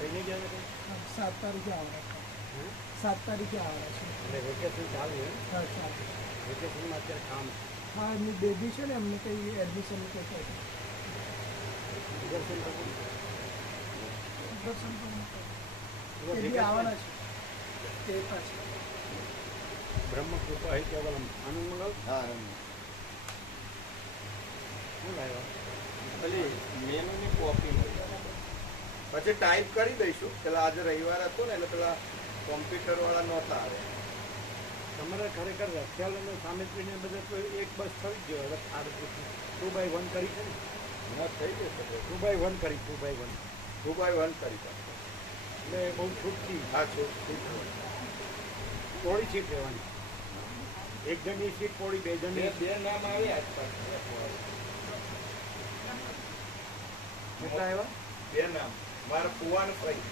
7 તારીખે આવવાના 7 તારીખે આવવાના છે એટલે વેકેશન ચાલુ હા ચાલુ વેકેશનમાં અત્યારે કામ હા એમની બેબી છે ને એમને કંઈ એડમિશન કરતા દર્શન પણ આવવાના છે તે પાછળ બ્રહ્મકૃપા કેવલમ આનંદ મંગલ હા શું લાવ્યા પેલી મેનુની કોપી પછી ટાઈપ કરી દઈશું. પેલા આજે રવિવાર હતો ને એટલે પેલા કોમ્પ્યુટર વાળા નહોતા આવે. તમારે ખરેખર રખિયાલ અને સામેત્રીને બધા તો એક બસ થઈ ગયો. હવે 2x1 કરી છે ને ના થઈ જશે 2x1 કરી 2x1 કરી શકશે એટલે બહુ છૂટથી હા છૂટ થોડી સીટ રહેવાની. એક જણની સીટ થોડી બે જણની બે નામ આવ્યા આસપાસ કેટલા આવ્યા? બે નામ મારા કુવાનું ફરી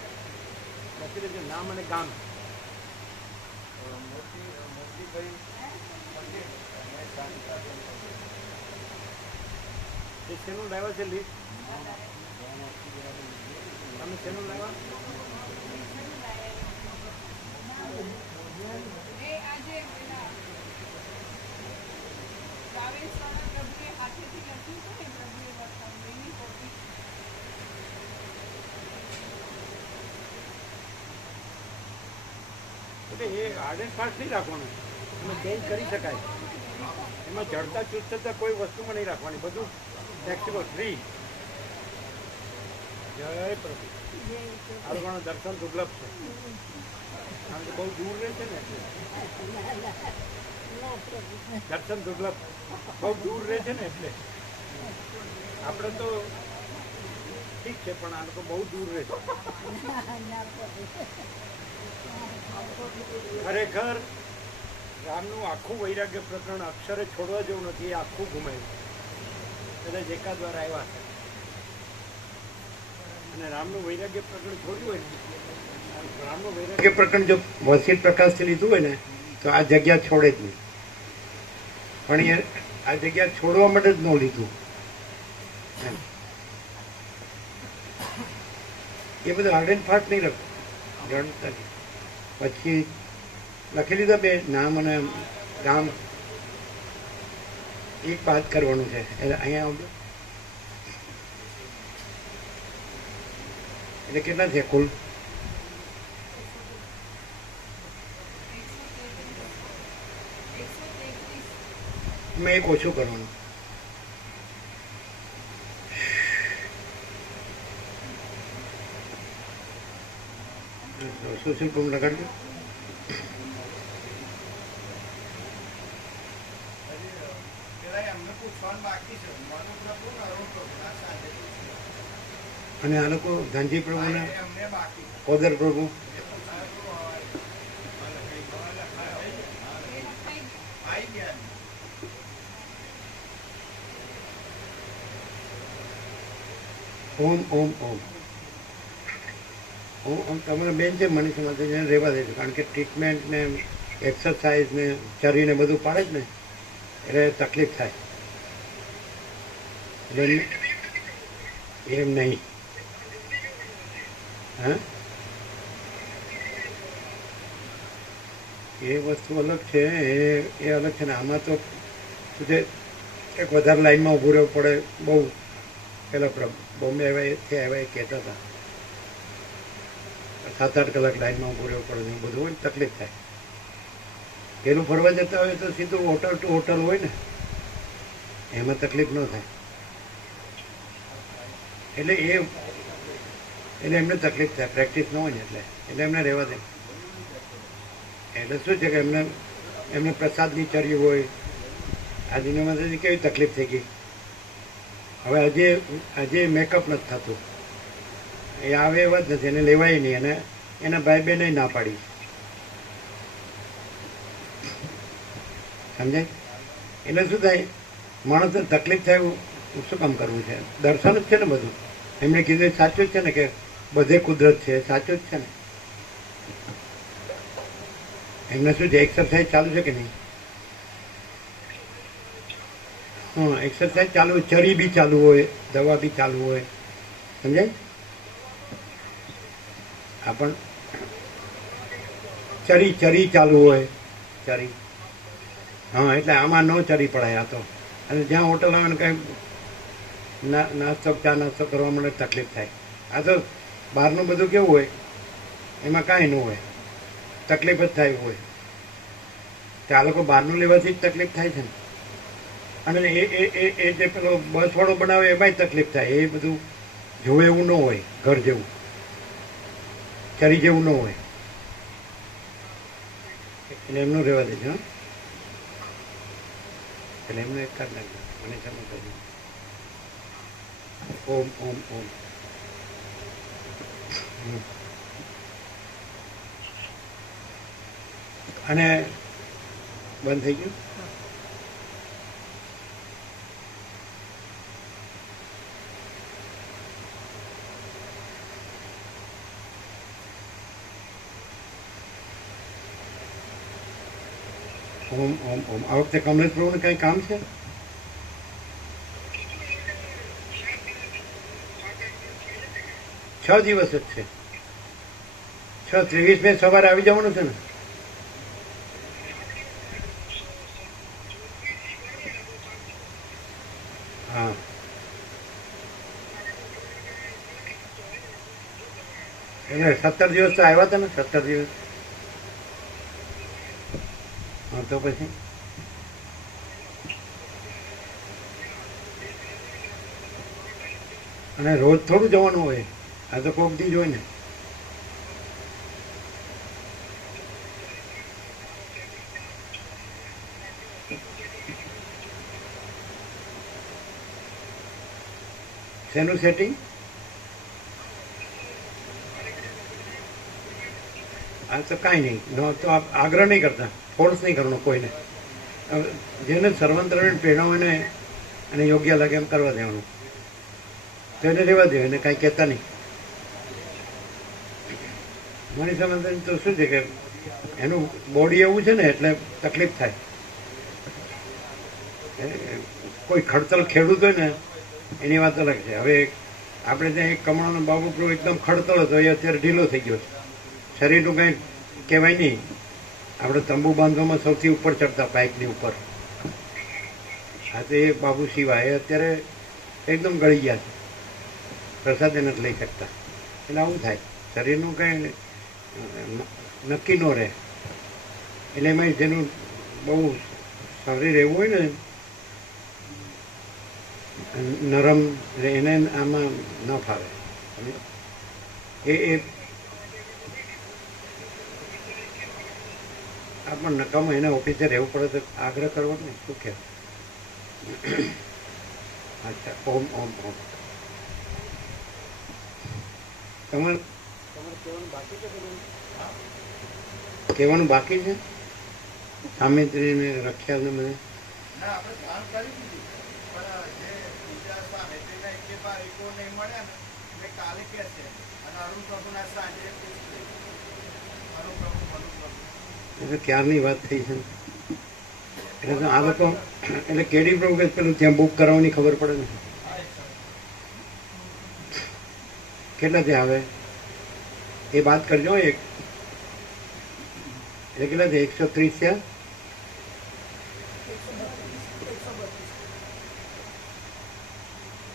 લખી દેજો નામ અને ગામ. મોતીભાઈ એ શેનું લાવ્યા છે લીસ્ટ? તમે શેનું લાવ્યા? એટલે એ હાર્ડ એન્ડ ફાસ્ટ નહીં રાખવાનું, એમાં ચેન્જ કરી શકાય. એમાં જડતા ચૂસતા કોઈ વસ્તુમાં નહીં રાખવાની, બધું ફ્લેક્સિબલ ફ્રી. જય પ્રભુ. આ લોકોનું દર્શન દુર્લભ છે કારણ કે બહુ દૂર રહે છે ને એટલે દર્શન દુર્લભ બહુ દૂર રહે છે ને એટલે આપણે તો ઠીક છે પણ આ લોકો બહુ દૂર રહે છે. ખરેખર રામનું આખું વૈરાગ્ય પ્રકરણ અક્ષરે છોડવા જેવું નથી. એ આખું ઘુમાયું એટલે જેકા દ્વારા આવ્યા છે અને રામનું વૈરાગ્ય પ્રકરણ છોડ્યું હોય ને, રામનું વૈરાગ્ય પ્રકરણ જો વસીત પ્રકાશથી લીધું હોય ને તો આ જગ્યા છોડે જ નહીં. પણ એ આ જગ્યા છોડવા માટે જ ન લીધું. એ બધું હાર્ડ એન્ડ ફાસ્ટ નહીં રાખવું, જડતા નહીં. પછી લખી લીધા બે નામ અને ગામ. એક વાત કરવાનું છે એટલે અહીંયા આવજો. એટલે કેટલા છે કુલ? મેં એક ઓછું કરવાનું. સોશિયલ પ્રૂફ લગાડજો. અને આ લોકો ગાંધી પ્રભુના ઓદર પ્રભુ ઓમ ઓમ ઓમ ઓમ. તમારા બેન છે મનીષ માટે એને રહેવા દેજો કારણ કે ટ્રીટમેન્ટ ને એક્સરસાઇઝ ને શરીરને બધું પાડે જ ને એટલે તકલીફ થાય. એટલે એમ નહીં. હા એ વસ્તુ અલગ છે, એ અલગ છે ને આમાં તો શું છે એક વધારે લાઈનમાં ઊભું રહેવું પડે. બહુ પેલા બોમ્બે આવ્યા એ આવ્યા એ કહેતા હતા 7-8 કલાક લાઈનમાં ઊભું રહેવું પડે. એવું બધું હોય ને તકલીફ થાય. પેલું ફરવા જતા હોય તો સીધું હોટલ ટુ હોટલ હોય ને એમાં તકલીફ ન થાય. એટલે એમને તકલીફ થાય પ્રેક્ટિસ ન હોય ને એટલે એમને રહેવા દે. એટલે શું છે કે એમને પ્રસાદની ચર્યું હોય. આ દુનિયામાં કેવી તકલીફ થઈ ગઈ. હવે હજી મેકઅપ નથી થતું. એ આવે એવા જ નથી, એને લેવાય નહીં. અને એના ભાઈ બહેને ના પાડી. સમજાય? એટલે શું થાય માણસને તકલીફ થાય એવું શું કામ કરવું છે? દર્શન જ છે ને બધું. એમણે કીધું સાચું જ છે ને કે બધે કુદરત છે, સાચું જ છે ને. એમને શું છે એક્સરસાઇઝ ચાલુ છે કે નહીં? હા એક્સરસાઇઝ ચાલુ હોય, ચરી બી ચાલુ હોય, દવા બી ચાલુ હોય. સમજાય? આ પણ ચરી ચાલુ હોય, ચરી. હા, એટલે આમાં ન ચરી પડાય આ તો. અને જ્યાં હોટલ આવે ને કાંઈ નાસ્તો ચા નાસ્તો કરવા માટે તકલીફ થાય. આ તો બહારનું બધું કેવું હોય, એમાં કાંઈ ન હોય, તકલીફ જ થાય હોય. તો આ લોકો બહારનું લેવાથી જ તકલીફ થાય છે ને. અને એ જે પેલો બસવાળો બનાવે એમાંય તકલીફ થાય. એ બધું જોવે એવું ન હોય, ઘર જેવું, ચરી જેવું ન હોય. એટલે એમનું રહેવા દેજો. હા, એટલે એમને એક કાઢ નાખજો. મને સમજ કરી. ઓમ ઓમ ઓમ. અને બંધ થઈ ગયું. ઓમ ઓમ ઓમ. આ વખતે કમલેશ પ્રભુને કંઈ કામ છે? છ દિવસ જ છે. 23 મે સવારે આવી જવાનું છે ને? હા, એટલે 17 દિવસ તો આવ્યા હતા ને? 17 દિવસ. હા, તો પછી અને રોજ થોડું જવાનું હોય. આ તો કોક દી જ હોય ને. શેનું સેટિંગ? આ તો કાંઈ નહીં. તો આગ્રહ નહીં કરતા, ફોર્સ નહીં કરવાનો કોઈને. જેને સર્વંતરણ પ્રેરણા હોય ને અને યોગ્ય લાગે એમ કરવા દેવાનું. તો એને રહેવા દે, એને કાંઈ કહેતા નહીં. મારી સમજ તો શું છે કે એનું બોડી એવું છે ને એટલે તકલીફ થાય. કોઈ ખડતલ ખેડૂત હોય ને એની વાત અલગ છે. હવે આપણે ત્યાં એક કમળાનો બાબુ એકદમ ખડતલ હતો, એ અત્યારે ઢીલો થઈ ગયો છે. શરીરનું કંઈ કહેવાય નહીં. આપણે તંબુ બાંધવામાં સૌથી ઉપર ચડતા પાઇપની ઉપર. હા, તો એ બાબુ સિવાય અત્યારે એકદમ ગળી ગયા છે. પ્રસાદ એ નથી લઈ શકતા. એટલે આવું થાય. શરીરનું કંઈ નક્કી ન રહે. એટલે એમાં જેનું બહુ શરીર એવું હોય ને નરમ, એને આમાં ન ફાવે. એ આ પણ નકામો એને ઓફિસે રહેવું પડે તો આગ્રહ કરવો ને. શું કહેવાય? અચ્છા. ઓમ ઓમ ઓમ. તમારે કહેવાનું બાકી છે? સામેત્રીને રખ્યા ને બધે ના, આપણે ધ્યાન કરી દીધું. પણ જે બીજા સામેત્રીના એકો નહીં મળ્યા ને એટલે કાલે કે છે. અને અરુણ પ્રભુના સાંજે અરુણ પ્રભુ એટલે ક્યારની વાત થઈ છે. એટલે તો આ લોકો એટલે કેડી પ્રભુ કે પેલું ત્યાં બુક કરાવવાની ખબર પડે ને. કેટલા ત્યાં આવે એ વાત કરજો. એક એટલે કેટલા છે? 130 થયા.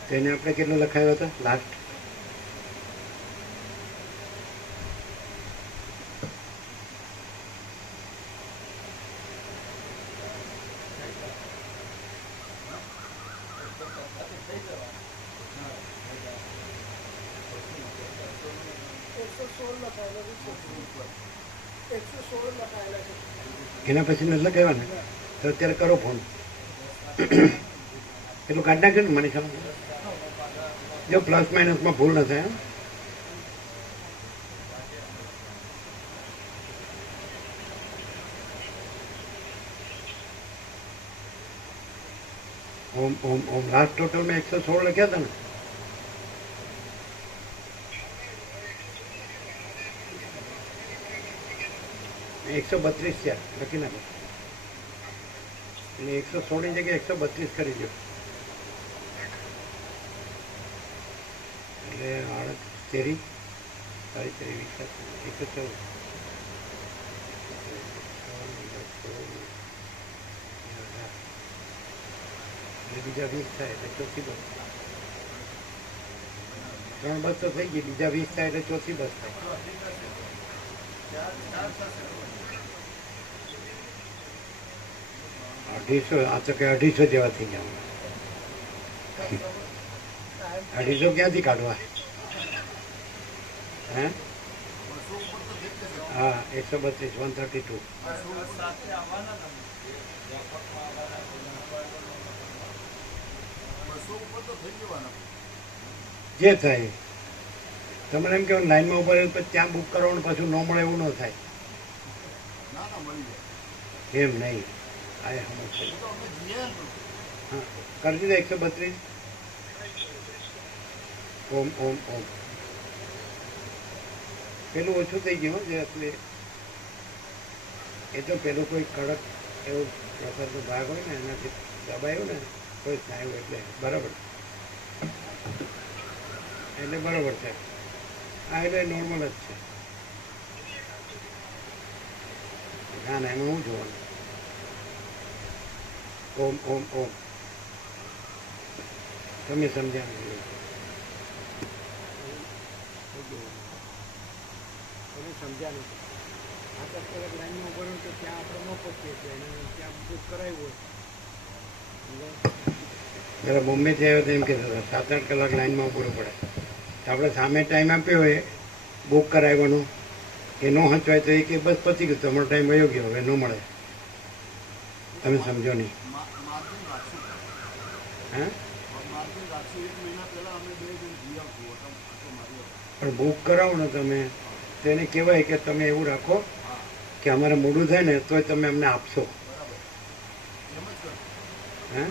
તેને આપણે કેટલો લખાયો હતા લાસ્ટ? એના પછી નથી લગાવ્યા ને તો અત્યારે કરો ફોન. એટલું કાઢી નાખ્યું ને મને સમજ. જો પ્લસ માઇનસમાં ભૂલ ન થાય. ઓમ ઓમ ઓમ. લાસ્ટ ટોટલમાં 116 લખ્યા હતા ને? એકસો 32 થયા. લખી નાખો. એટલે 116 ની જગ્યાએ 132 કરી દો. એટલે 8 તેરી તારીખ 114 બીજા 20 થાય એટલે ચોથી બસ 3 બસ તો થઈ ગઈ, બીજા 20 થાય એટલે ચોથી બસ થાય. 250 આ તો કે 250 જેવા થઈ ગયા. 250 ક્યાંથી કાઢવા? હે? હા 132 132. જે થાય તમારે એમ કહેવાય લાઈનમાં ઉભા રહે પછી ત્યાં બુક કરવાનું પાછું ન મળે એવું ન થાય. એમ નહીં, આ સમજ હા કરી દીધા 132. ઓમ ઓમ ઓમ પેલું ઓછું થઈ ગયું જે એટલે એ તો પેલું કોઈ કડક એવો પ્રકારનો ભાગ હોય ને એનાથી દબાયું ને કોઈ સ્નાયુ એટલે બરાબર છે. આ એટલે નોર્મલ જ છે. ના ના એમાં હું જોવાનું. ઓમ ઓમ ઓમ તમે સમજ્યા નહીં. તમે સમજ્યા નથી. 8 કલાક લાઈનમાં ઉભા રહો તો ત્યાં આપણે ન પહોંચીએ છીએ અને ત્યાં બુક કરાવ્યું હોય. જરા બોમ્બેથી આવ્યો તો એમ કહેતા હતા 7-8 કલાક લાઈનમાં ઉભું પડે. તો આપણે સામે ટાઈમ આપ્યો હોય બુક કરાવવાનો એ ન હંચવાય તો એ કે બસ પતી ગયું તમારો ટાઈમ વયો ગયો હવે ન મળે. તમે સમજો નહીં. હા પણ બુક કરાવો ને તમે તો એને કહેવાય કે તમે એવું રાખો કે અમારે મોડું થાય ને તોય તમે અમને આપશો. હા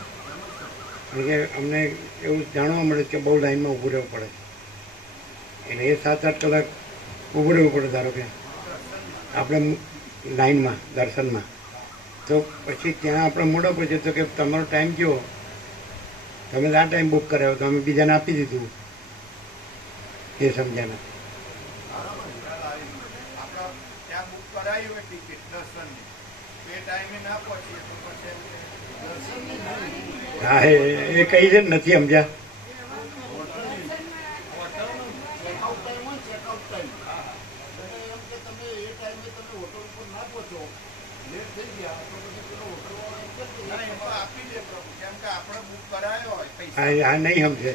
કારણ કે અમને એવું જાણવા મળે કે બહુ લાઈનમાં ઊભું રહેવું પડે એટલે એ 7-8 કલાક ઊભું રહેવું પડે. ધારો કે આપણે લાઈનમાં દર્શનમાં તો પછી ત્યાં આપણે મોડો પહોંચે તો કે તમારો ટાઈમ કયો તમે આ ટાઈમ બુક કરાવ્યો તો અમે બીજાને આપી દીધું. એ સમજ્યા નથી. હા એ કઈ છે નથી સમજ્યા. હા નહીં સમજે.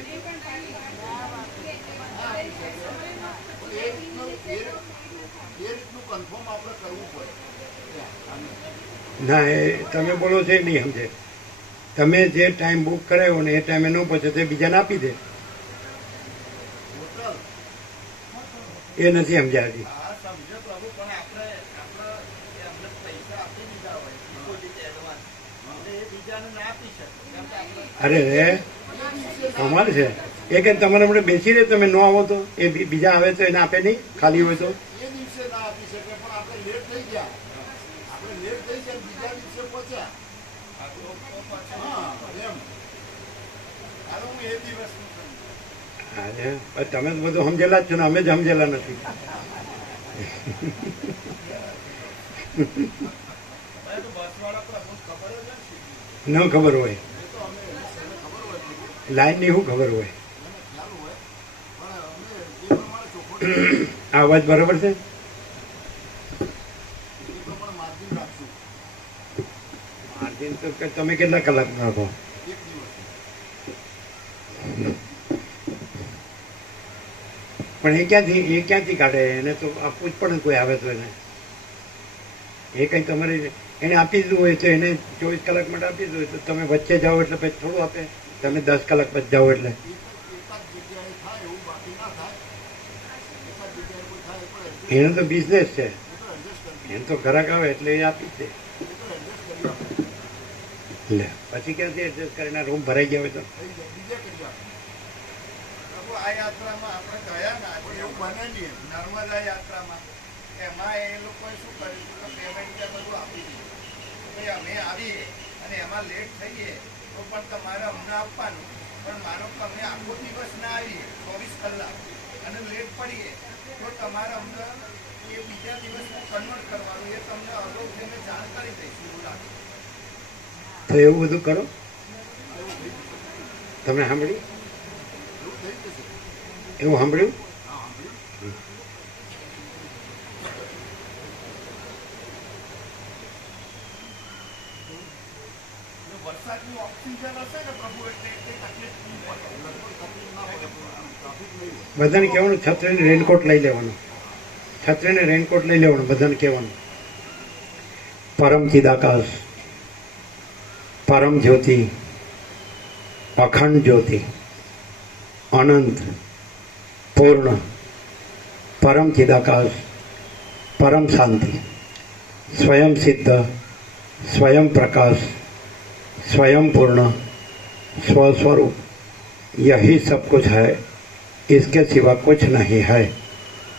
ના એ તમે બોલો છો એ નહીં સમજે. તમે જે ટાઈમ બુક કરાવ્યો ને એ ટાઈમે ન પહોંચે તો બીજાને આપી દે. એ નથી સમજ્યા હજી. અરે રે કમાલ છે. એ કે તમારે હમણાં બેસી રહે તમે ન આવો તો એ બીજા આવે તો એને આપે નહીં ખાલી હોય તો. તમે તો બધું સમજેલા જ છો ને અમે જ સમજેલા નથી. ન ખબર હોય લાઈન ની શું ખબર હોય. આ અવાજ બરાબર છે. માર્જિન તો તમે કેટલા કલાક રાખો? પણ એ ક્યાંથી કાઢે? એને તો આપવું જ પડે કોઈ આવે તો એને. એ કંઈ તમારે એને આપી દીધું હોય તો એને 24 કલાક માટે આપી દીધું હોય તો તમે વચ્ચે જાઓ એટલે પછી થોડું આપે. તમે 10 કલાક પછી જાઓ એટલે એનો તો બિઝનેસ છે. એને તો ગ્રાહક આવે એટલે એ આપી જ દે. લે પછી ક્યાંથી એડજસ્ટ કરીને રૂમ ભરાઈ ગયા હોય તો આ યાત્રામાં આપણે ગયા ને આજે એવું બને નહીં. નર્મદા યાત્રામાં એમાં એ લોકોએ શું કર્યું કે પેમેન્ટ ત્યાં બધું આપી દીધું. ભાઈ અમે આવીએ અને એમાં લેટ થઈએ તો પણ તમારે અમને આપવાનું. પણ માનો કે અમે આખો દિવસ ના આવીએ 24 કલાક અને લેટ પડીએ તો તમારે અમને એ બીજા દિવસમાં કન્વર્ટ કરવાનું એ તમને અગાઉથી અમે જાણ કરી દઈશું એવું લાગે. તો એવું બધું કરો. તમે સાંભળ્યું? એવું સાંભળ્યું? વરસાદનું ઓક્સિજન હશે ને પ્રભુ એટલે એ તકલીફ નહીં પડે. બધાને કહેવાનું છત્રીને રેનકોટ લઈ લેવાનું. છત્રીને રેનકોટ લઈ લેવાનું. બધાને કહેવાનું પરમ ચિદાકાશ, પરમ જ્યોતિ, અખંડ જ્યોતિ, અનંત, પૂર્ણ, પરમ ચિદાકાશ, परम शांति, स्वयं सिद्ध, स्वयं प्रकाश, स्वयं पूर्ण, स्वस्वरूप, यही सब कुछ है, इसके सिवा कुछ नहीं है.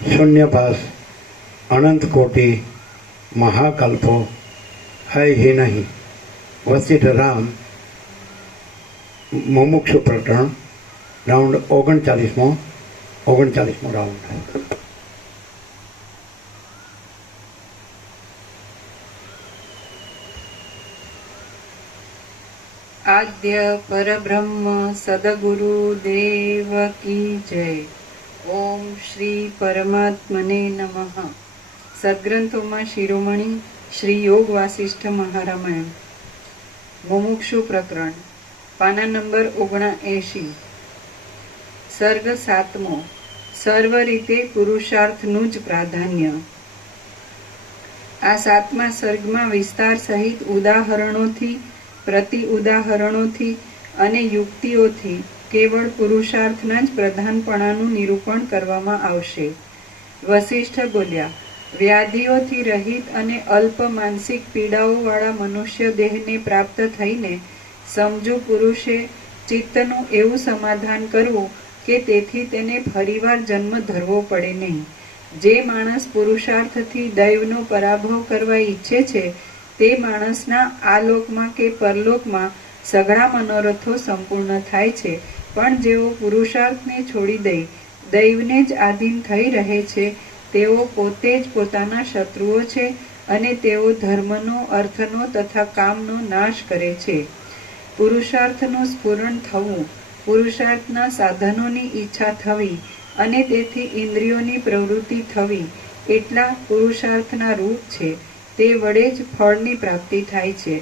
शून्यभास, अनंत कोटि, महाकल्पो है ही नहीं. वशिष्ठ राम मुमुक्षु प्रकरण राउंड 39मो राउंड. आद्य परब्रह्म सद्गुरु देव की जय. ओम श्री परमात्मने नमः. सद्ग्रंथों शिरोमणि श्री योग वासिष्ठ महारामायण मुमुक्षु प्रकरण पाना नंबर 79. सर्ग 7मो. सर्व रीते पुरुषार्थનું જ પ્રાધાન્ય. આ 7મા સર્ગમાં વિસ્તાર સહિત ઉદાહરણોથી, પ્રતિ ઉદાહરણોથી અને યુક્તિઓથી કેવળ પુરુષાર્થના જ પ્રધાનપણાનું નિરૂપણ કરવામાં આવશે. વસિષ્ઠ બોલ્યા, વ્યાધિઓથી રહિત અને અલ્પ માનસિક પીડાઓવાળા મનુષ્ય દેહને પ્રાપ્ત થઈને સમજુ પુરુષે ચિત્તનું એવું સમાધાન કરવું કે તેથી તેને ફરીવાર જન્મ ધરવો પડે નહીં. જે માણસ પુરુષાર્થથી દૈવનો પરાભવ કરવા ઈચ્છે છે તે માણસના આ લોકમાં કે પરલોકમાં સઘળા મનોરથો સંપૂર્ણ થાય છે. પણ જેઓ પુરુષાર્થને છોડી દઈ દૈવને જ આધીન થઈ રહે છે તેઓ પોતે જ પોતાના શત્રુઓ છે અને તેઓ ધર્મનો, અર્થનો તથા કામનો નાશ કરે છે. પુરુષાર્થનું સ્ફુરણ થવું, પુરુષાર્થના સાધનોની ઈચ્છા થવી અને તેથી ઇન્દ્રિયોની પ્રવૃત્તિ થવી એટલા પુરુષાર્થના રૂપ છે. તે વડે જ ફળની પ્રાપ્તિ થાય છે.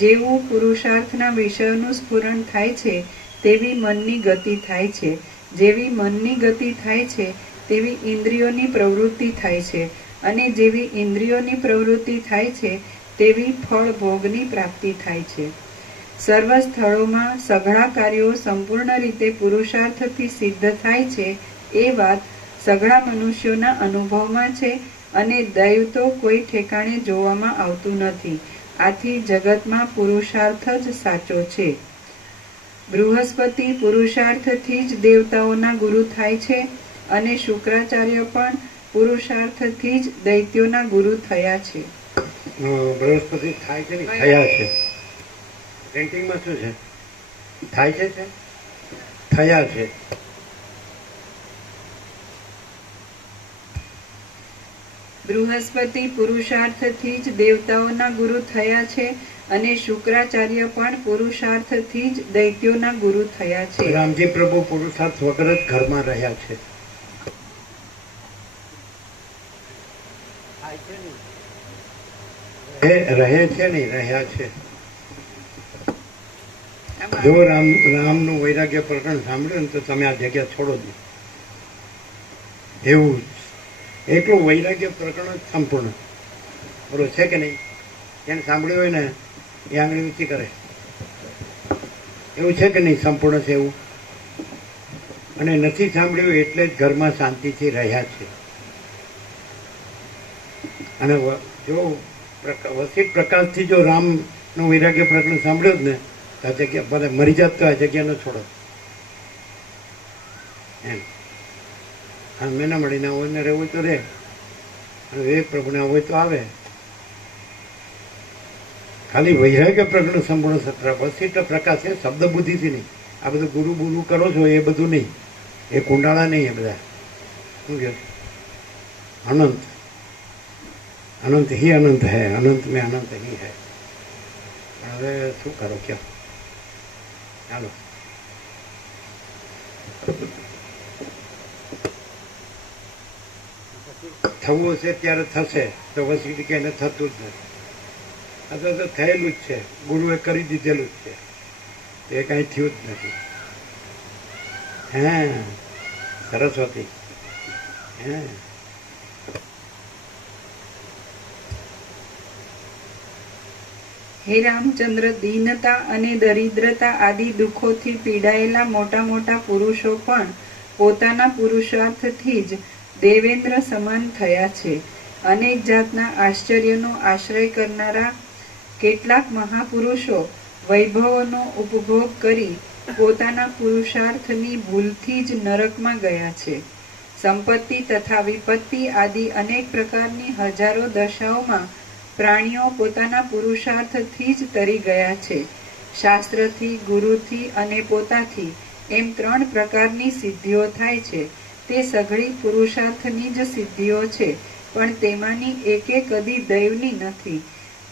જેવું પુરુષાર્થના વિષયોનું સ્ફુરણ થાય છે તેવી મનની ગતિ થાય છે. જેવી મનની ગતિ થાય છે તેવી ઇન્દ્રિયોની પ્રવૃત્તિ થાય છે અને જેવી ઇન્દ્રિયોની પ્રવૃત્તિ થાય છે તેવી ફળ ભોગની પ્રાપ્તિ થાય છે. સર્વ સ્થળોમાં સઘળા કાર્યો સંપૂર્ણ રીતે પુરુષાર્થથી સિદ્ધ થાય છે એ વાત સઘળા મનુષ્યોના અનુભવમાં છે અને દૈવ તો કોઈ ઠેકાણે જોવામાં આવતું નથી. આથી જગતમાં પુરુષાર્થ જ સાચો છે. બૃહસ્પતિ પુરુષાર્થથી જ દેવતાઓના ગુરુ થાય છે અને શુક્રાચાર્ય પણ પુરુષાર્થથી જ દૈત્યોના ગુરુ થયા છે. બૃહસ્પતિ થાય છે ને થયા છે. પેન્ટિંગમાં શું છે? થાય છે થયા છે. બૃહસ્પતિ પુરુષાર્થથી જ દેવતાઓના ગુરુ થયા છે અને શુક્રાચાર્ય પણ પુરુષાર્થથી જ દૈત્યોના ગુરુ થયા છે. રામજી પ્રભુ પુરુષાર્થ વગર જ ઘરમાં રહ્યા છે. રહે છે ને રહ્યા છે. જો રામનું વૈરાગ્ય પ્રકરણ સાંભળ્યું ને તો તમે આ જગ્યા છોડો જ. એવું એટલું વૈરાગ્ય પ્રકરણ જ સંપૂર્ણ. બરોબર છે કે નહીં? જેને સાંભળ્યું હોય ને એ આંગળી ઊંચી કરે. એવું છે કે નહીં? સંપૂર્ણ છે એવું. અને નથી સાંભળ્યું એટલે જ ઘરમાં શાંતિથી રહ્યા છે. અને જો વસિષ્ઠ પ્રકાશથી જો રામનું વૈરાગ્ય પ્રકરણ સાંભળ્યું જ ને તો આ જગ્યા ભલે મરી જાત તો આ જગ્યા ન છોડો એમ. હા, મેં ના મળીને હોય ને રહેવું તો રહે, અને વિવેક પ્રભુને હોય તો આવે. ખાલી વૈરાગ્ય પ્રકરણ સંપૂર્ણ સત્ર. વસિષ્ઠ પ્રકાશ છે શબ્દ બુદ્ધિથી નહીં. આ બધું ગુરુ ગુરુ કરો છો એ બધું નહીં, એ કુંડાળા નહીં, એ બધા શું કહે? अनंत अनंत ही अनंत है, अनंत में अनंत ही है. હવે શું કરો કયો? ચાલો. થવું હશે ત્યારે થશે, તો પછી કે એને થતું જ નથી. અથવા તો થયેલું જ છે, ગુરુએ કરી દીધેલું જ છે, એ કાંઈ થયું જ નથી. હા, સરસ્વતી. હા, હે રામચંદ્ર, દીનતા અને દરિદ્રતા આદિ દુઃખોથી પીડાયેલા મોટા મોટા પુરુષો પણ પોતાના પુરુષાર્થથી જ દેવેન્દ્ર સમાન થયા છે. અનેક જાતના આશ્ચર્યનો આશ્રય કરનારા કેટલાક મહાપુરુષો વૈભવોનો ઉપભોગ કરી પોતાના પુરુષાર્થની ભૂલથી જ નરકમાં ગયા છે. સંપત્તિ તથા વિપત્તિ આદિ અનેક પ્રકારની હજારો દશાઓમાં પ્રાણીઓ પોતાના પુરુષાર્થથી જ તરી ગયા છે. શાસ્ત્રથી, ગુરુથી અને પોતાથી એમ 3 પ્રકારની સિદ્ધિઓ થાય છે. તે સઘળી પુરુષાર્થની જ સિદ્ધિઓ છે, પણ તેમાંની એકે કદી દૈવની નથી.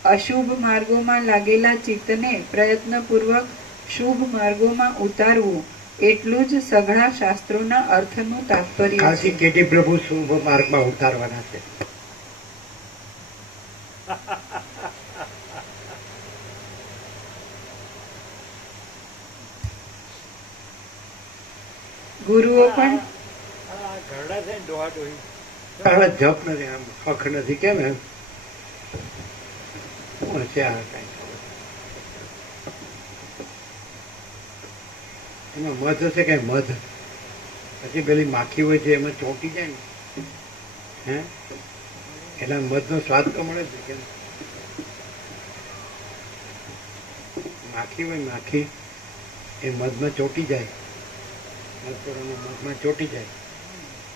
અશુભ માર્ગોમાં લાગેલા ચિત્તને પ્રયત્નપૂર્વક શુભ માર્ગોમાં ઉતારવું એટલું જ સઘળા શાસ્ત્રોના અર્થનું તાત્પર્ય કાશી છે. કેટી પ્રભુ શુભ માર્ગમાં ઉતારવાના છે. ગુરુઓ પણ તારા જપ નથી, આમ હક નથી, કેમ એમ? શું હશે આ કાંઈ? એમાં મધ હશે કઈ? મધ પછી પેલી માખી હોય છે એમાં ચોંટી જાય ને, હે, એટલે મધનો સ્વાદ તો મળે છે. કેમ? માખી હોય, માખી એ મધમાં ચોંટી જાય, મધમાં ચોંટી જાય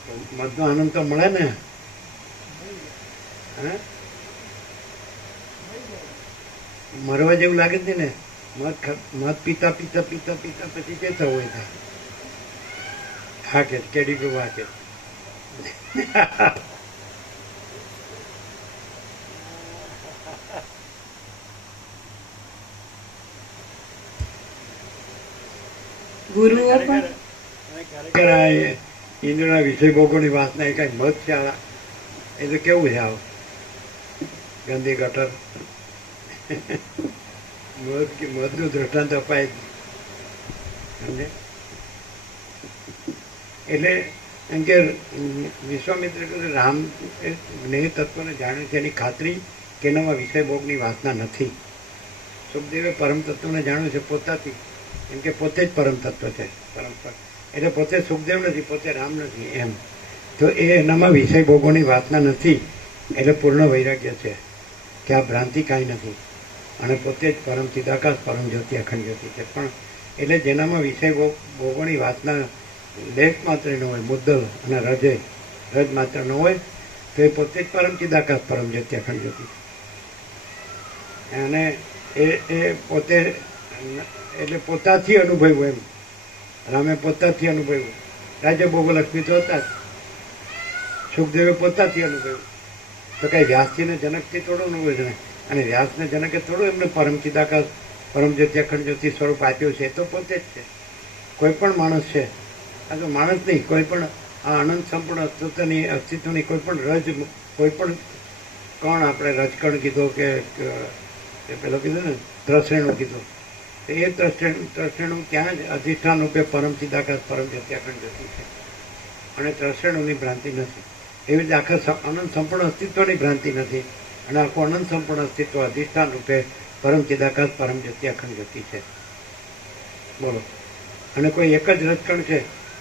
તો મધનો આનંદ તો મળે ને. હે, મરવા જેવું લાગે છે ને. મધ પીતા પીતા પીતા પીતા પછી કે થવું હોય થાય. હા કે કેડી પ્રભુ આ કે ગુરુઓ પણ ઇન્દ્રના વિષય ભોગોની વાસના એ કઈ મધ છે. એ તો કેવું છે આવું ગંદી ગટર. મધનું દ્રષ્ટાંત અપાય જ સમજે. એટલે એમ કે વિશ્વામિત્ર રામ જ્ઞેય તત્વને જાણે છે એની ખાતરી કે એનામાં વિષય ભોગની વાસના નથી. સુખદેવે પરમ તત્વને જાણ્યું છે પોતાથી, એમ કે પોતે જ પરમ તત્વ છે. એટલે પોતે સુખદેવ નથી, પોતે રામ નથી એમ. તો એ એનામાં વિષય ભોગોની વાસના નથી, એટલે પૂર્ણ વૈરાગ્ય છે કે આ ભ્રાંતિ કાંઈ નથી અને પોતે જ પરમ ચિદાકાશ, પરમ જ્યોતિ, અખંડ જ્યોતિ છે. પણ એટલે જેનામાં વિષય ભોગોની વાસના લેખ માત્ર ન હોય, મુદ્દલ અને રજ માત્ર ન હોય, તો એ પોતે જ પરમ ચિદાકાશ, પરમ જ્યોતિ, અખંડ જ્યોતિ છે. અને એ પોતે એટલે પોતાથી અનુભવ્યું. એમ રામે પોતાથી અનુભવ્યું. રાજ્ય ભોગો લક્ષ્મી તો હતા જ, સુખદેવે પોતાથી અનુભવ્યું. તો કઈ વ્યાસજીને જનકથી થોડું અનુભવ્યું છે ને. અને વ્યાસને જનકે થોડું એમને પરમ ચિદાકાશ, પરમ જ્યોતિ, અખંડ જ્યોતિ સ્વરૂપ આપ્યું છે. એ તો પોતે જ છે. કોઈ પણ માણસ છે, આ તો માણસ નહીં, કોઈ પણ આ અનંત સંપૂર્ણ અસ્તિત્વની કોઈ પણ કોઈ પણ કણ, આપણે રજકણ કીધો કે પેલો કીધું ને ત્રસેણું કીધું, તો એ ત્રસેણું ત્યાં જ અધિષ્ઠાન રૂપે પરમ ચિદાકાશ, પરમ જ્યોતિ, અખંડ જ્યોતિ છે. અને ત્રસેણુની ભ્રાંતિ નથી. એવી રીતે આખા અનંત સંપૂર્ણ અસ્તિત્વની ભ્રાંતિ નથી. અને આખું અનંત સંપૂર્ણ અસ્તિત્વ અધિષ્ઠાન રૂપે પરમ ચિદાકાશ, પરમ જ્યોતિ, અખંડ જ્યોતિ છે. બોલો. અને કોઈ એક જ રજકણ છે,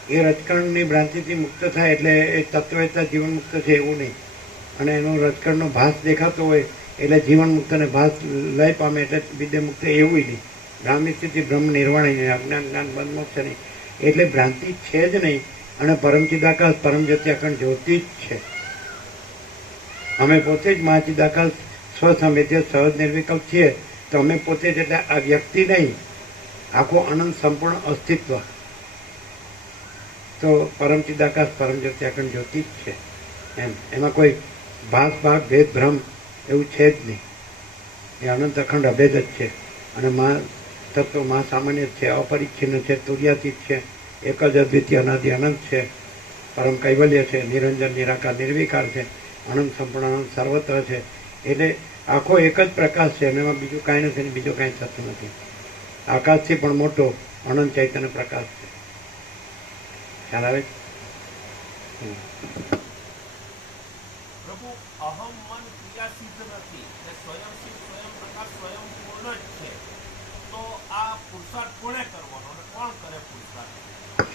એ રજકણની ભ્રાંતિથી મુક્ત થાય એટલે એ તત્વતા જીવન મુક્ત છે એવું નહીં. અને એનો રજકણનો ભાસ દેખાતો હોય એટલે જીવન મુક્ત અને ભાસ લય પામે એટલે વિદ્યા મુક્ત એવું નહીં. બ્રાહ્મી સ્થિતિ, બ્રહ્મ નિર્વાણ નહીં, અજ્ઞાન જ્ઞાન બંધ મોક્ષ નહીં. એટલે ભ્રાંતિ છે જ નહીં. અને પરમ ચિદાકાશ, પરમ જ્યોતિ, અખંડ જ્યોતિ જ છે. અમે પોતે જ મહાચિદાકાશ, સ્વસંવેદ્ય, સહજ નિર્વિકલ્પ છીએ. તો અમે પોતે જ એટલે આ વ્યક્તિ નહીં, આખું અનંત સંપૂર્ણ અસ્તિત્વ. તો પરમ ચિદાકાશ પરમ જ્યોતિ અખંડ જ્યોતિ જ છે એમ. એમાં કોઈ ભાગ ભાગ ભેદ ભ્રમ એવું છે જ નહીં. એ અનંત અખંડ અભેદ જ છે. અને મા તત્વ મા સામાન્ય જ છે, અપરિચ્છિન્ન છે, તુર્યાતીત છે, એક જ અદ્વિતીય અનાદિ અનંત છે, પરમ કૈવલ્ય છે, નિરંજન નિરાકાર નિર્વિકાર છે, અનંત સંપૂર્ણ અનંત સર્વત્ર છે. એટલે આખો એક જ પ્રકાશ છે અને એમાં બીજું કાંઈ નથી ને બીજું કાંઈ થતું નથી. આકાશથી પણ મોટો અનંત ચૈતન્ય પ્રકાશ છે. ખ્યાલ આવે છે? પ્રભુ અહમ મન ક્રિયા સિદ્ધ નથી ને સ્વયં શિવ સ્વયં પ્રકાશ સ્વયં પૂર્ણ જ છે. તો આ પુરુષાર્થ કોણે કરવાનો અને કોણ કરે પુરુષાર્થ?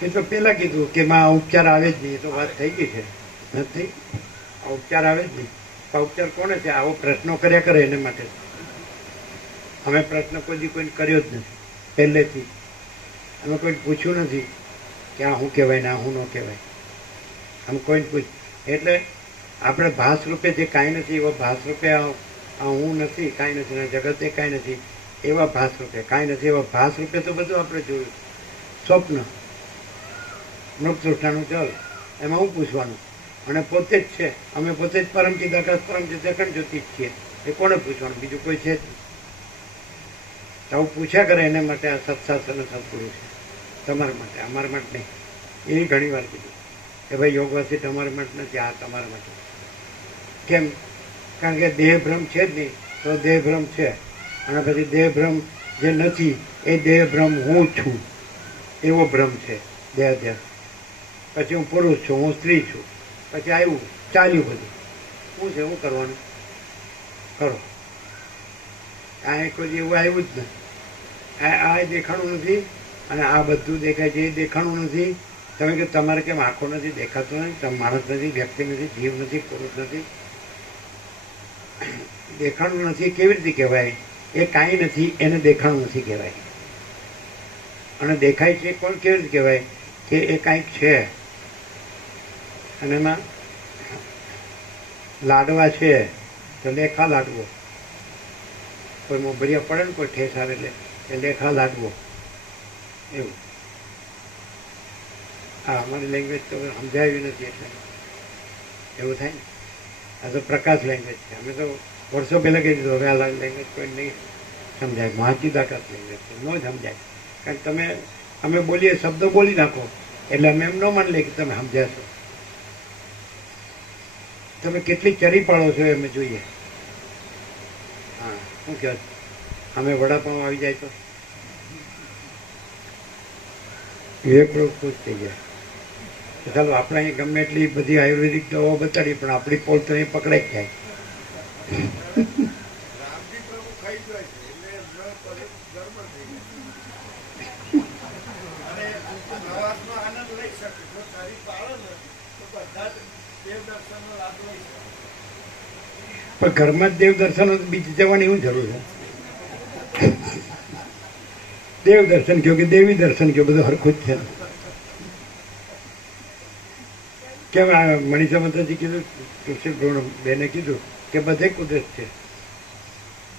એ તો પેલા કીધું કે માં ઉપચાર આવે જ નહીં. એ તો વાત થઈ ગઈ છે. નથી આ ઉપચાર આવે જ નહીં. આ ઉપચાર કોને છે? આવો પ્રશ્નો કર્યા કરે એને માટે. અમે પ્રશ્ન કોઈ દી કોઈને કર્યો જ નથી પહેલેથી. અમે કોઈ પૂછ્યું નથી કે આ શું કહેવાય ને આ શું ન કહેવાય. આમ કોઈને પૂછ એટલે આપણે ભાસ રૂપે જે કાંઈ નથી એવા ભાસ રૂપે આ હું નથી, કાંઈ નથી ને જગત એ કાંઈ નથી એવા ભાસ રૂપે, કાંઈ નથી એવા ભાસ રૂપે તો બધું આપણે જોયું. સ્વપ્ન મૃગતૃષ્ણાનું જલ એમાં હું પૂછવાનું? અને પોતે જ છે. અમે પોતે જ પરમ ચિદાકાશ પરમ અખંડ જ્યોતિ જ છીએ. એ કોને પૂછવાનું? બીજું કોઈ છે જ નહીં. આવું પૂછ્યા કરે એને માટે આ સત્શાસ્ત્ર અને સદગુરુ છે. તમારા માટે, અમારા માટે નહીં. એ ઘણી વાર કીધું કે ભાઈ યોગવાસી તમારા માટે નથી, આ તમારા માટે. કેમ? કારણ કે દેહ ભ્રમ છે જ નહીં તો દેહ ભ્રમ છે. અને પછી દેહ ભ્રમ જે નથી એ દેહ ભ્રમ હું છું એવો ભ્રમ છે. દેહાધ્યાસ. પછી હું પુરુષ છું, હું સ્ત્રી છું. પછી આવ્યું ચાલ્યું બધું. શું છે? શું કરવાનું? કરો. આ કોઈ એવું આવ્યું જ નથી. આ દેખાણું નથી અને આ બધું દેખાય છે એ દેખાણું નથી. તમે કે તમારે કેમ આંખો નથી, દેખાતો નથી, તમે માણસ નથી, વ્યક્તિ નથી, જીવ નથી, પુરુષ નથી, દેખાણું નથી કેવી રીતે કહેવાય? એ કાંઈ નથી એને દેખાણું નથી કહેવાય. અને દેખાય છે કોણ કેવી રીતે કહેવાય? કે એ કાંઈક છે. અને એમાં લાડવા છે તો લેખા લાડવો. કોઈ મોભરિયા પડે ને કોઈ ઠેસ આવે એટલે એ લેખા લાડવો એવું. હા, અમારી લેંગ્વેજ તો સમજાવી નથી એટલે એવું થાય ને. આ તો પ્રકાશ લેંગ્વેજ છે. અમે તો વર્ષો પહેલાં કહી દીધું હવે આ લેંગ્વેજ કોઈ નહીં સમજાય. મહાચિદાકાશ લેંગ્વેજ છે, ન સમજાય. કારણ કે તમે અમે બોલીએ શબ્દો બોલી નાખો એટલે અમે એમ ન માની લઈએ કે તમે સમજ્યા છો. તમે કેટલી ચરી પાડો છો અમે જોઈએ. હા, શું કહો? અમે વડાપાઉં આવી જાય તો વિવેકડો ખુશ થઈ જાય. ચાલો આપણે અહીં ગમે એટલી બધી આયુર્વેદિક દવાઓ બતાડી પણ આપણી પોલ તો અહીં પકડાઈ જ જાય. રામજી પ્રભુ ખાઈ જાય છે એટલે ગરબડ થઈ જાય અને પ્રવાસનો આનંદ લઈ શકે. જો શરીર પાળો ને તો બધા જ દેવ દર્શનનો લાભ લઈ શકે. પણ ઘરમાં જ દેવ દર્શન બીજી જવાની શું જરૂર છે? દેવ દર્શન કહો કે દેવી દર્શન કહો, બધું હરખું જ છે. કેમ આ મનીષા માતાજી કીધું, તુલસી બેને કીધું કે બધે કુદરત છે,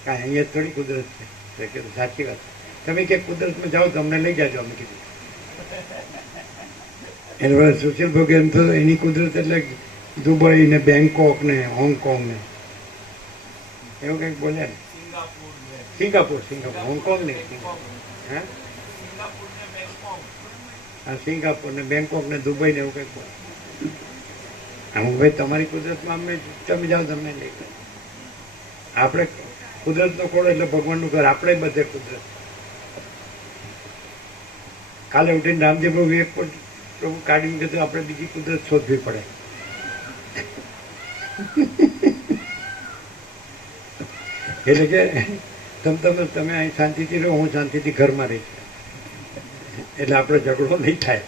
કાંઈ અહીંયા થોડી કુદરત છે. કીધું સાચી વાત. તમે કે કુદરતમાં જાઓ તો અમને લઈ જાજો. અમે કીધું એટલે સુશીલ ભોગે એમ તો એની કુદરત એટલે દુબઈ ને બેંકોક ને હોંગકોંગ ને એવું કંઈક બોલ્યા ને. સિંગાપુર હોંગકોંગ ને હા સિંગાપુર ને બેંકોક ને દુબઈ ને એવું કંઈક બોલે. હું ભાઈ તમારી કુદરતમાં અમે તમે જાઓ તમને લઈ જાય. આપણે કુદરતનો ખોડો એટલે ભગવાનનું ઘર. આપણે બધે કુદરત. કાલે ઉઠીને રામદેવ પ્રભુ વિવેક પ્રભુ કાઢીને કીધું આપણે બીજી કુદરત શોધવી પડે. એટલે કે તમે અહીં શાંતિથી રહો, હું શાંતિથી ઘરમાં રહીશ એટલે આપણે ઝઘડો નહીં થાય.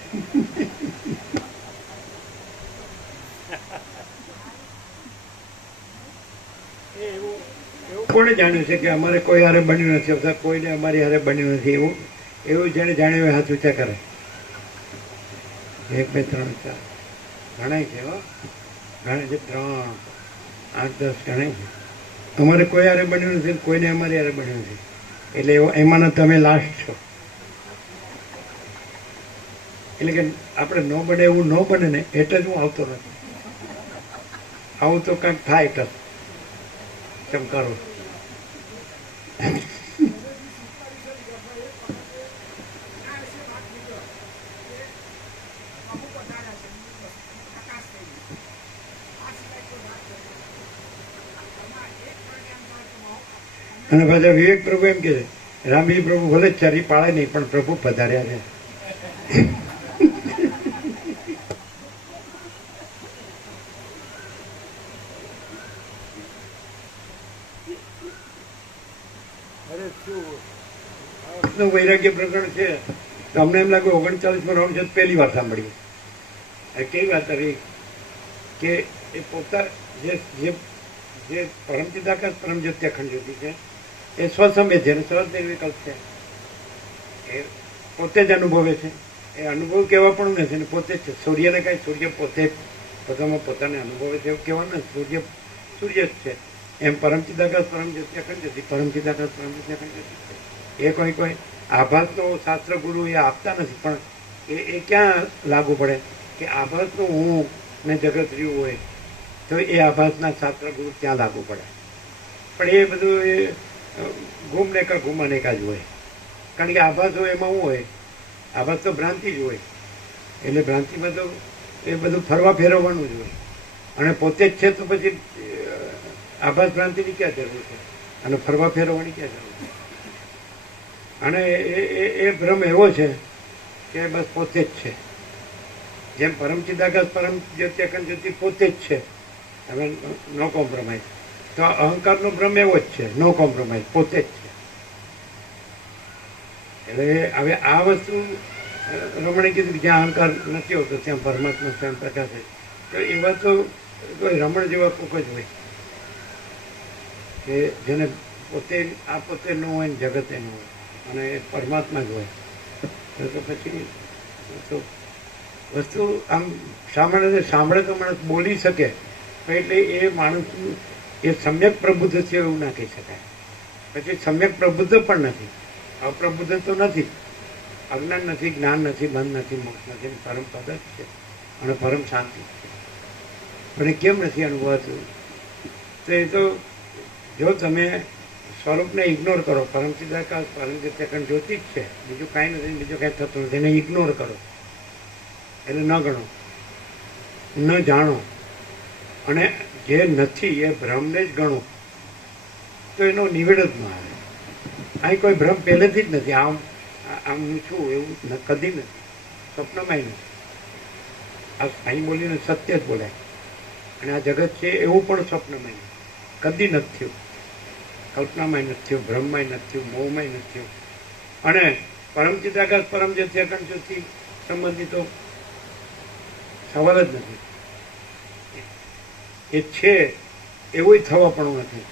કોણે જાણ્યું છે કે અમારે કોઈ હારે બન્યું નથી અથવા કોઈને અમારી હારે બન્યું નથી? એવું જેને જાણ્યું હોય હાથ ઊંચા કરે. 1 2 3 4 ગણાય છે. ગણાય છે 3 8 10 ગણાય છે. અમારે કોઈ હારે બન્યું નથી, કોઈને અમારી હારે બન્યું નથી. એટલે એમાંના તમે લાસ્ટ છો. એટલે કે આપણે ન બને એવું ન બને ને એટલે જ હું આવતો નથી. આવું તો કંઈક થાય કર ચમકારો. અને પાછા વિવેક પ્રભુ એમ કે છે રામજી પ્રભુ ભલે ચરી પાળે નહીં પણ પ્રભુ પધાર્યા છે. વૈરાગ્ય પ્રકરણ છે તો અમને એમ લાગે 39માં રાઉન્ડ છે પહેલી વાર સાંભળીએ. કેવી વાત કરી કે એ પોતા જે પરમચિદાકાશ પરમ જ્યોતિ અખંડ જ્યોતિ છે એ સ્વસંવેદ છે અને સહજ નિર્વિકલ્પ છે. એ પોતે જ અનુભવે છે. એ અનુભવ કહેવા પણ નથી ને પોતે જ છે. સૂર્યને કાંઈ સૂર્ય પોતે પોતામાં પોતાને અનુભવે છે એવું કહેવાનું સૂર્ય સૂર્ય જ છે. એમ પરમચિદાકાશ પરમ જ્યોતિ અખંડ જ્યોતિ પરમચિદાકાશ પરમ જ્યોતિ અખંડ જ્યોતિ છે. એ કોઈ આભાસનો શાસ્ત્ર ગુરુ એ આપતા નથી પણ એ ક્યાં લાગુ પડે કે આભાસનું હું ને જગત રહ્યું હોય તો એ આભાસના શાસ્ત્ર ગુરુ ત્યાં લાગુ પડે. પણ એ બધું એ ગુમને કા ગુમાને કા જ હોય. કારણ કે આભાસ હોય એમાં શું હોય? આભાસ તો ભ્રાંતિ જ હોય. એટલે ભ્રાંતિમાં તો એ બધું ફરવા ફેરવવાનું જ હોય. અને પોતે જ છે તો પછી આભાસ ભ્રાંતિની ક્યાં જરૂર છે અને ફરવા ફેરવવાની ક્યાં જરૂર છે? અને એ ભ્રમ એવો છે કે બસ પોતે જ છે. જેમ પરમચિદાકાશ પરમ જ્યોતિ અખંડ જ્યોતિ પોતે જ છે. હવે નો કોમ્પ્રોમાઇઝ. તો અહંકારનો ભ્રમ એવો જ છે, નો કોમ્પ્રોમાઇઝ, પોતે જ છે. એટલે હવે આ વસ્તુ રમણે કીધું કે જ્યાં અહંકાર નથી હોતો ત્યાં પરમાત્મા સ્વયં પ્રકાશ છે. તો એવા તો કોઈ રમણ જેવા કોક જ હોય કે જેને પોતે આ પોતે ન હોય ને જગતે ન હોય અને પરમાત્મા જ હોય. તો પછી તો વસ્તુ આમ સાંભળે તો માણસ બોલી શકે એટલે એ માણસનું એ સમ્યક પ્રબુદ્ધ છે એવું ના કહી શકાય. પછી સમ્યક પ્રબુદ્ધ પણ નથી, અપ્રબુદ્ધ તો નથી. અજ્ઞાન નથી, જ્ઞાન નથી, બંધ નથી, મોક્ષ નથી, પરમ પદ જ છે અને પરમ શાંતિ છે. પણ એ કેમ નથી અનુભવાતું? તો એ તો જો તમે સ્વરૂપને ઇગ્નોર કરો, પરમચિદાકાશ પરમ અખંડ જ્યોતિ જ છે, બીજું કાંઈ નથી, બીજું કાંઈ થતું નથી, એને ઇગ્નોર કરો એટલે ન ગણો, ન જાણો અને જે નથી એ ભ્રમને જ ગણો તો એનો નિવેડ જ ન આવે. અહીં કોઈ ભ્રમ પહેલેથી જ નથી. આમ હું છું એવું કદી નથી, સ્વપ્નમાંય નથી. આ અહીં બોલીને સત્ય જ બોલાય. અને આ જગત છે એવું પણ સ્વપ્નમાંય કદી નથી થયું, કલ્પનામાંય નથી થયું, ભ્રમમાંય નથી થયું, મોહમાંય નથી થયું. અને પરમચિદાકાશ પરમ જ્યોતિ અખંડ જ્યોતિ સંબંધિતો સવાલ જ નથી. એ છે એવું થવા પણ નથી,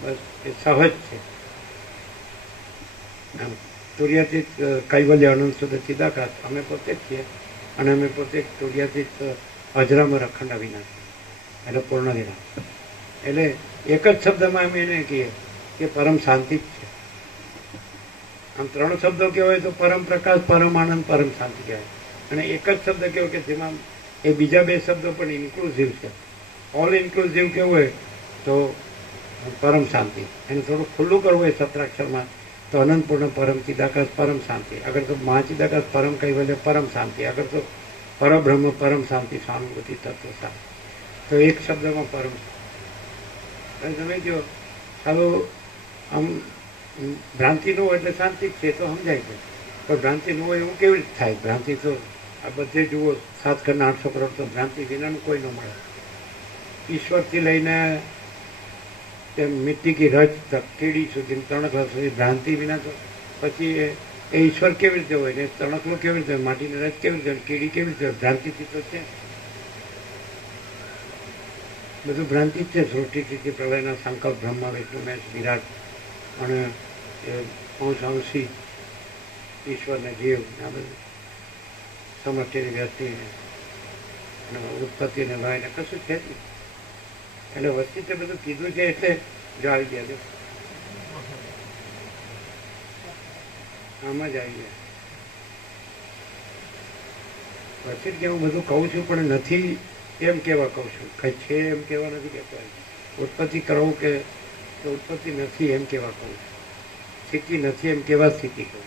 બસ એ સહજ છે. આમ તુર્યાતીત કૈવલ્ય અનંત શુદ્ધ ચિદાકાશ અમે પોતે જ છીએ અને અમે પોતે તુર્યાતીત અજરામર અખંડ અવિનાશ એટલે પૂર્ણ વિરામ. એટલે એક જ શબ્દમાં અમે એને કહીએ કે પરમ શાંતિ જ છે. આમ 3 શબ્દો કહેવાય તો પરમ પ્રકાશ, પરમ આનંદ, પરમ શાંતિ કહેવાય. અને એક જ શબ્દ કહેવાય કે જેમાં એ બીજા 2 શબ્દો પણ ઇન્ક્લુઝિવ છે. ઓલ ઇન્ક્લુઝિવ કેવું હોય તો પરમ શાંતિ. એને થોડું ખુલ્લું કરવું હોય સત્રાક્ષરમાં તો અનંતપૂર્ણ પરમ ચિદાકાશ પરમ શાંતિ. અગર તો મહાચિદાકાશ પરમ કૈવલ્ય પરમ શાંતિ. અગર તો પરબ્રહ્મ પરમ શાંતિ સહાનુભૂતિ તત્વ શાંતિ. તો એક શબ્દમાં પરમ. અને તમે કહો ચાલો આમ ભ્રાંતિ ન હોય એટલે શાંતિ જ છે તો સમજાય છે. પણ ભ્રાંતિ ન હોય એવું કેવી રીતે થાય? ભ્રાંતિ તો આ બધે જુઓ 7 કરોડ 800 કરોડ તો ભ્રાંતિ વિનાનું કોઈ ન મળે. ઈશ્વરથી લઈને મિટ્ટી કી રજ તક કીડી સુધી 3 વર્ષ સુધી ભ્રાંતિ વિના તો પછી એ ઈશ્વર કેવી રીતે હોય ને તણકલો કેવી રીતે હોય, માટીની રજ કેવી રીતે હોય, કીડી કેવી રીતે હોય? ભ્રાંતિથી તો છે, બધું ભ્રાંતિ જ છે. સૃષ્ટિથી પ્રલયના સંકલ્પ બ્રહ્મા વિષ્ણુ મહેશ વિરાટ અને એ અંશી ઈશ્વરને જીવ આ બધું સમષ્ટિની વ્યક્તિને અને ઉત્પત્તિને લઈને કશું છે જ નહીં. એટલે વસ્તી તે બધું કીધું છે એટલે જો આવી ગયા આમ જ આવી ગયા. વસીત કે હું બધું કહું છું પણ નથી એમ કહેવા કહું છું, કંઈ છે એમ કહેવા નથી કહેતો. ઉત્પત્તિ કરવું કે ઉત્પત્તિ નથી એમ કહેવા કહું છું, સ્થિતિ નથી એમ કહેવા સ્થિતિ કહું.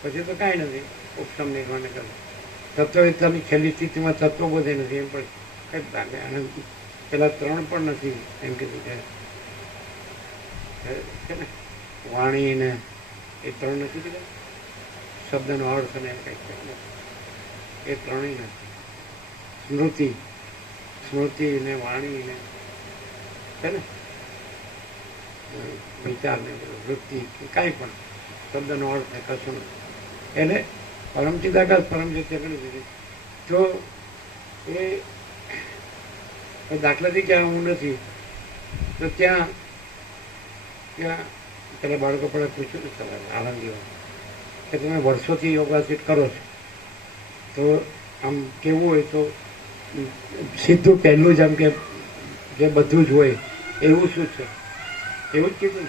પછી તો કાંઈ નથી. ઉપસમ નિર્માણ કરે તત્વવેતાની છેલ્લી સ્થિતિમાં તત્વ બધે નથી એમ પણ કંઈ ભાગે. અને પેલા ત્રણ પણ નથી એમ કીધું કે છે ને વાણી ને એ ત્રણ નથી કીધા, શબ્દનો અર્થ ને કંઈક એ ત્રણેય નથી. સ્મૃતિ ને વાણી ને છે ને વિચાર ને વૃત્તિ કાંઈ પણ શબ્દનો અર્થ ને કશું નથી. એને પરમચિદાકાશ પરમજ્યોતિ ગણી દીધી. જો એ દાખલાથી ક્યાં હું નથી તો ત્યાં પેલા બાળકો પણ પૂછ્યું ને સવારે આનંદીઓ કે તમે વર્ષોથી યોગાસિત કરો છો તો આમ કેવું હોય તો સીધું પહેલું જ આમ કે જે બધું જ હોય એવું શું છે, એવું જ કીધું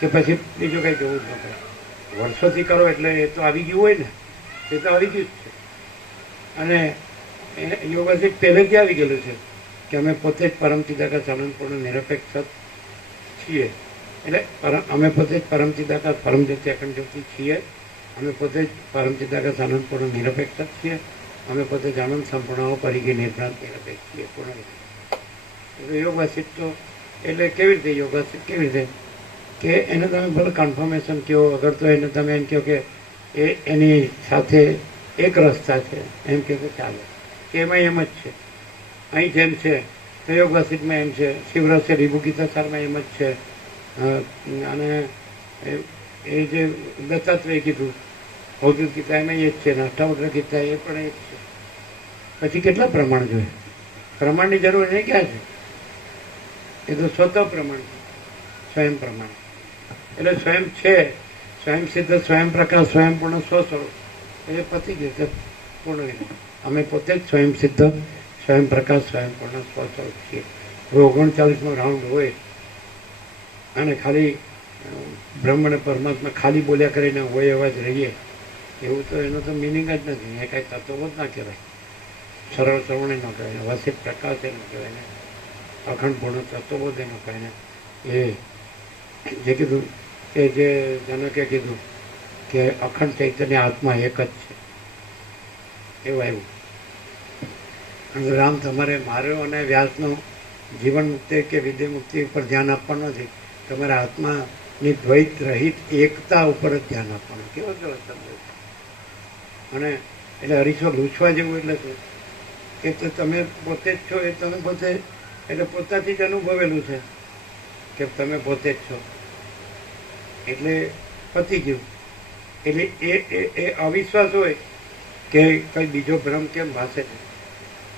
કે પછી બીજું કંઈ જોવું જ ન પડે. વર્ષોથી કરો એટલે એ તો આવી ગયું હોય ને, એ તો આવી ગયું જ છે. અને યોગાસિત પહેલેથી આવી ગયેલું છે કે અમે પોતે જ પરમચિદાકાશ આનંદપૂર્ણ નિરપેક્ષ છીએ. એટલે અમે પોતે જ પરમચિદાકાશ પરમજ્યોતિ અખંડ જ્યોતિ છીએ. અમે પોતે જ પરમચિદાકાશ આનંદપૂર્ણ નિરપેક્ષ છીએ. અમે પોતે જ આનંદ સંપૂર્ણ પરિઘી નિર્ભ્રાંત નિરપેક્ષ છીએ પૂર્ણ રીતે. યોગાસિત તો એટલે કેવી રીતે યોગાસિત કેવી રીતે કે એને તમે ભલે કન્ફર્મેશન કહો, અગર તો એને તમે એમ કહો કે એ એની સાથે એક રસ્તા છે એમ કહો તો ચાલે, કે એમાં એમ જ છે. અહીં જેમ છે તો યોગાસિતમાં એમ છે, શિવરહસ્ય રીભુ ગીતાસારમાં એમ જ છે. અને એ જે દત્તાત્રેય કીધું ભૌતિક ગીતા એમાં એ જ છે ને અષ્ટાવક્ર ગીતા એ પણ એ જ છે. પછી કેટલા પ્રમાણ જોઈએ? પ્રમાણની જરૂર નહીં ક્યાં છે? એ તો સ્વતઃ પ્રમાણ છે, સ્વયં પ્રમાણ. એટલે સ્વયં છે, સ્વયં સિદ્ધ, સ્વયં પ્રકાશ, સ્વયં પૂર્ણ, સ્વસ્વરૂપ એ પતી ગયું છે પૂર્ણ રીતે. અમે પોતે જ સ્વયં સિદ્ધ, સ્વયં પ્રકાશ, સ્વયં પૂર્ણ, સ્વસ્વરૂપ છીએ. 39મો રાઉન્ડ હોય અને ખાલી બ્રહ્મ અને પરમાત્મા ખાલી બોલ્યા કરીને હોય એવા જ રહીએ એવું તો એનો તો મિનિંગ જ નથી. એ કાંઈ તત્વો જ ના કહેવાય, સરળ શ્રવણે ન કહેવાય, વસિત પ્રકાશ એ ન કહેવાય ને, અખંડ પૂર્ણ તત્વબોધ એ ન કહેવાય ને. એ જે કીધું એ જે જનકે કીધું કે અખંડ ચૈતન્ય આત્મા એક જ છે એવું આવ્યું. અને રામ તમારે માર્યો અને વ્યાસનું જીવન મુક્તિ કે વિદ્યા મુક્તિ ઉપર ધ્યાન આપવાનું નથી, તમારા આત્માની દ્વૈત રહિત એકતા ઉપર જ ધ્યાન આપવાનું. કેવો કેવો શબ્દ છે. અને એટલે હરીશો લૂછવા જેવું એટલે શું કે તો તમે પોતે જ છો, એ તમે પોતે એટલે પોતાથી જ અનુભવેલું છે કે તમે પોતે જ છો એટલે પતી ગયું. એટલે એ અવિશ્વાસ હોય કે કંઈ બીજો ભ્રમ કેમ ભાષે છે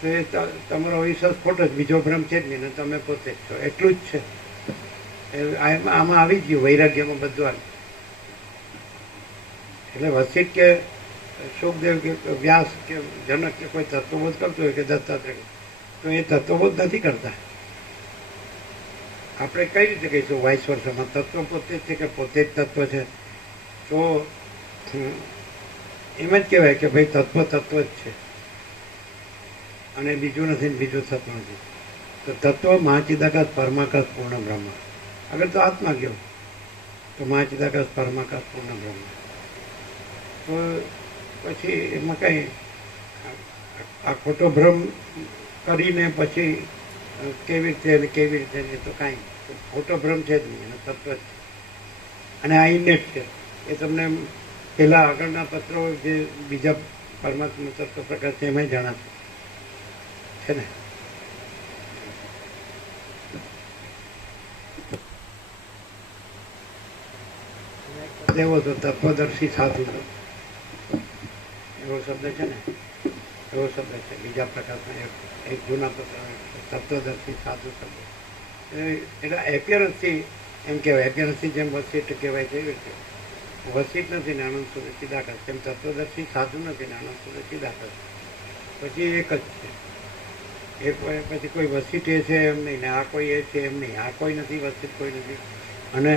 તો એ તમારો અવિશ્વાસ ખોટો જ, બીજો ભ્રમ છે જ નહીં ને તમે પોતે જ છો એટલું જ છે. આમાં આવી ગયું વૈરાગ્યમાં બધું આવી. એટલે વસિત કે સુખદેવ કે વ્યાસ કે જનક કે કોઈ તત્વબોધ કરતો હોય કે દત્તાત્રેય તો એ તત્વબોધ નથી કરતા. આપણે કઈ રીતે કહીશું વાઇસ વર્ષમાં તત્વ પોતે જ છે કે પોતે જ તત્વ છે? તો એમ જ કહેવાય કે ભાઈ તત્વ તત્વ જ છે અને બીજું નથી ને બીજું તત્વ નથી. તો તત્વ મહાચિદાકાશ પરમાકાશ પૂર્ણ બ્રહ્મ. અગર તો આત્મા ગયો તો મહાચિદાકાશ પરમાકાશ પૂર્ણ બ્રહ્મ. તો પછી એમાં કંઈ આ ખોટો ભ્રમ કરીને પછી કેવી રીતે કેવી રીતે તો કાંઈ ખોટો ભ્રમ છે જ નહીં, એનો તત્વ જ છે. અને આ ઇનેટ છે એ તમને પહેલાં આગળના પત્રો જે બીજા પરમાત્મા તત્વ પ્રકાશ છે એમાં જણાશે છે ને. એવો તો તત્વદર્શી સાધુ એવો શબ્દ છે ને, એવો શબ્દ છે બીજા પ્રકારના એક જૂના પત્ર તત્વદર્શી સાધુ શબ્દ. એટલે એપિયરન્સથી એમ કહેવાય, એપિયરન્સથી જેમ વસિત કહેવાય છે એવી રીતે વસિત નથી ને આનંદ સુધે ચિદાકાશ, જેમ તત્વદર્શી સાધુ નથી ને આનંદ સુધે ચિદાકાશ. પછી એક જ છે. એ પછી કોઈ વસિત એ છે એમ નહીં ને આ કોઈ એ છે એમ નહીં, આ કોઈ નથી વસિત કોઈ નથી. અને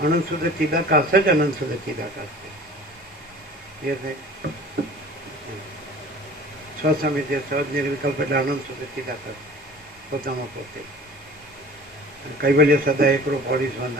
અનંત સુધે ચિદાકાશ જ અનંત સુધે ચિદાકાશ છે. એ થાય સ્વસમિતિ સહજ નિર્વિકલ્પ એટલે આનંદ સુધી સીધા પોતામાં પોતે કૈવલ્ય સદા એકરો પોલીસ વન